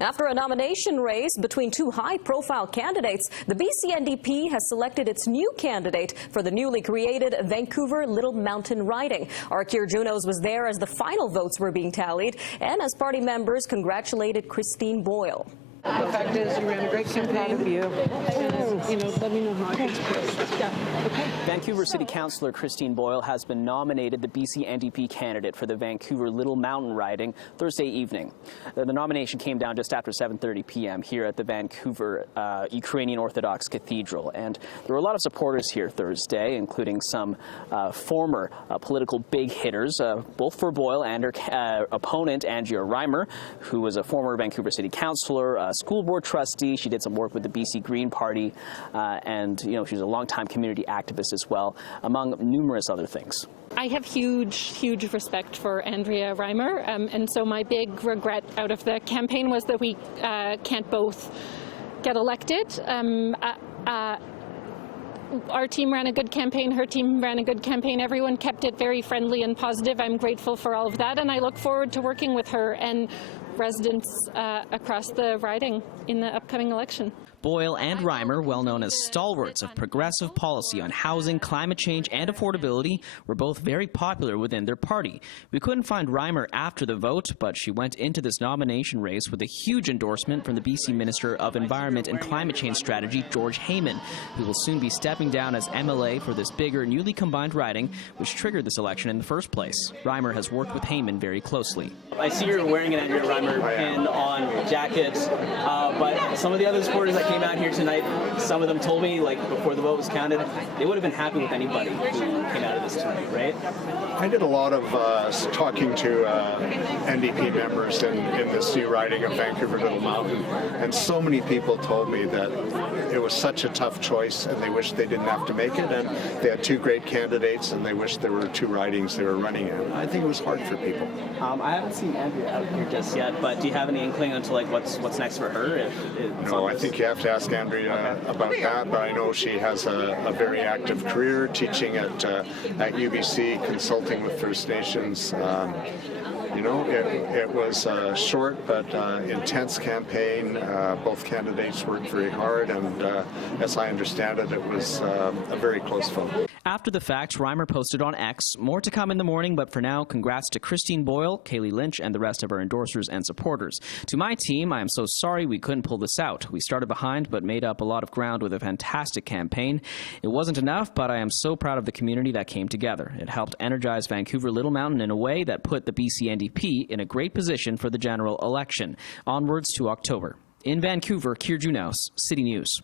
After a nomination race between two high-profile candidates, the BC NDP has selected its new candidate for the newly created Vancouver-Little Mountain riding. Our Kier Junos was there as the final votes were being tallied and as party members congratulated Christine Boyle. The fact is, you ran a great campaign. Of you. Let me know how I can support. Yeah. Okay. Vancouver City Councillor Christine Boyle has been nominated the BC NDP candidate for the Vancouver-Little Mountain riding Thursday evening. The nomination came down just after 7:30 p.m. here at the Vancouver Ukrainian Orthodox Cathedral, and there were a lot of supporters here Thursday, including some former political big hitters, both for Boyle and her opponent Andrea Reimer, who was a former Vancouver City Councillor, school board trustee. She did some work with the BC Green Party, and she's a longtime community activist as well, among numerous other things. I have huge respect for Andrea Reimer, and so my big regret out of the campaign was that we can't both get elected. Our team ran a good campaign, her team ran a good campaign, everyone kept it very friendly and positive. I'm grateful for all of that, and I look forward to working with her and residents across the riding in the upcoming election. Boyle and Reimer, well known as stalwarts of progressive policy on housing, climate change and affordability, were both very popular within their party. We couldn't find Reimer after the vote, but she went into this nomination race with a huge endorsement from the BC Minister of Environment and Climate Change Strategy, George Heyman, who will soon be stepping down as MLA for this bigger, newly combined riding, which triggered this election in the first place. Reimer has worked with Heyman very closely. I see you're wearing an Andrea Reimer pin on jacket, but some of the other supporters that came out here tonight, some of them told me, like, before the vote was counted, they would have been happy with anybody who came out of this tonight, right? I did a lot of talking to NDP members in this new riding of Vancouver-Little Mountain, and so many people told me that it was such a tough choice and they wished they didn't have to make it, and they had two great candidates and they wished there were two ridings they were running in. I think it was hard for people. I haven't seen Andrea out here just yet, but do you have any inkling onto what's next for her? No, I think you have to ask Andrea about that, but I know she has a very active career teaching at UBC, consulting with First Nations. It was a short but intense campaign. Both candidates worked very hard, and as I understand it, it was a very close vote. After the fact, Reimer posted on X, "More to come in the morning, but for now, congrats to Christine Boyle, Kaylee Lynch, and the rest of our endorsers and supporters. To my team, I am so sorry we couldn't pull this out. We started behind, but made up a lot of ground with a fantastic campaign. It wasn't enough, but I am so proud of the community that came together. It helped energize Vancouver-Little Mountain in a way that put the BC NDP in a great position for the general election. Onwards to October." In Vancouver, Kier Junos, City News.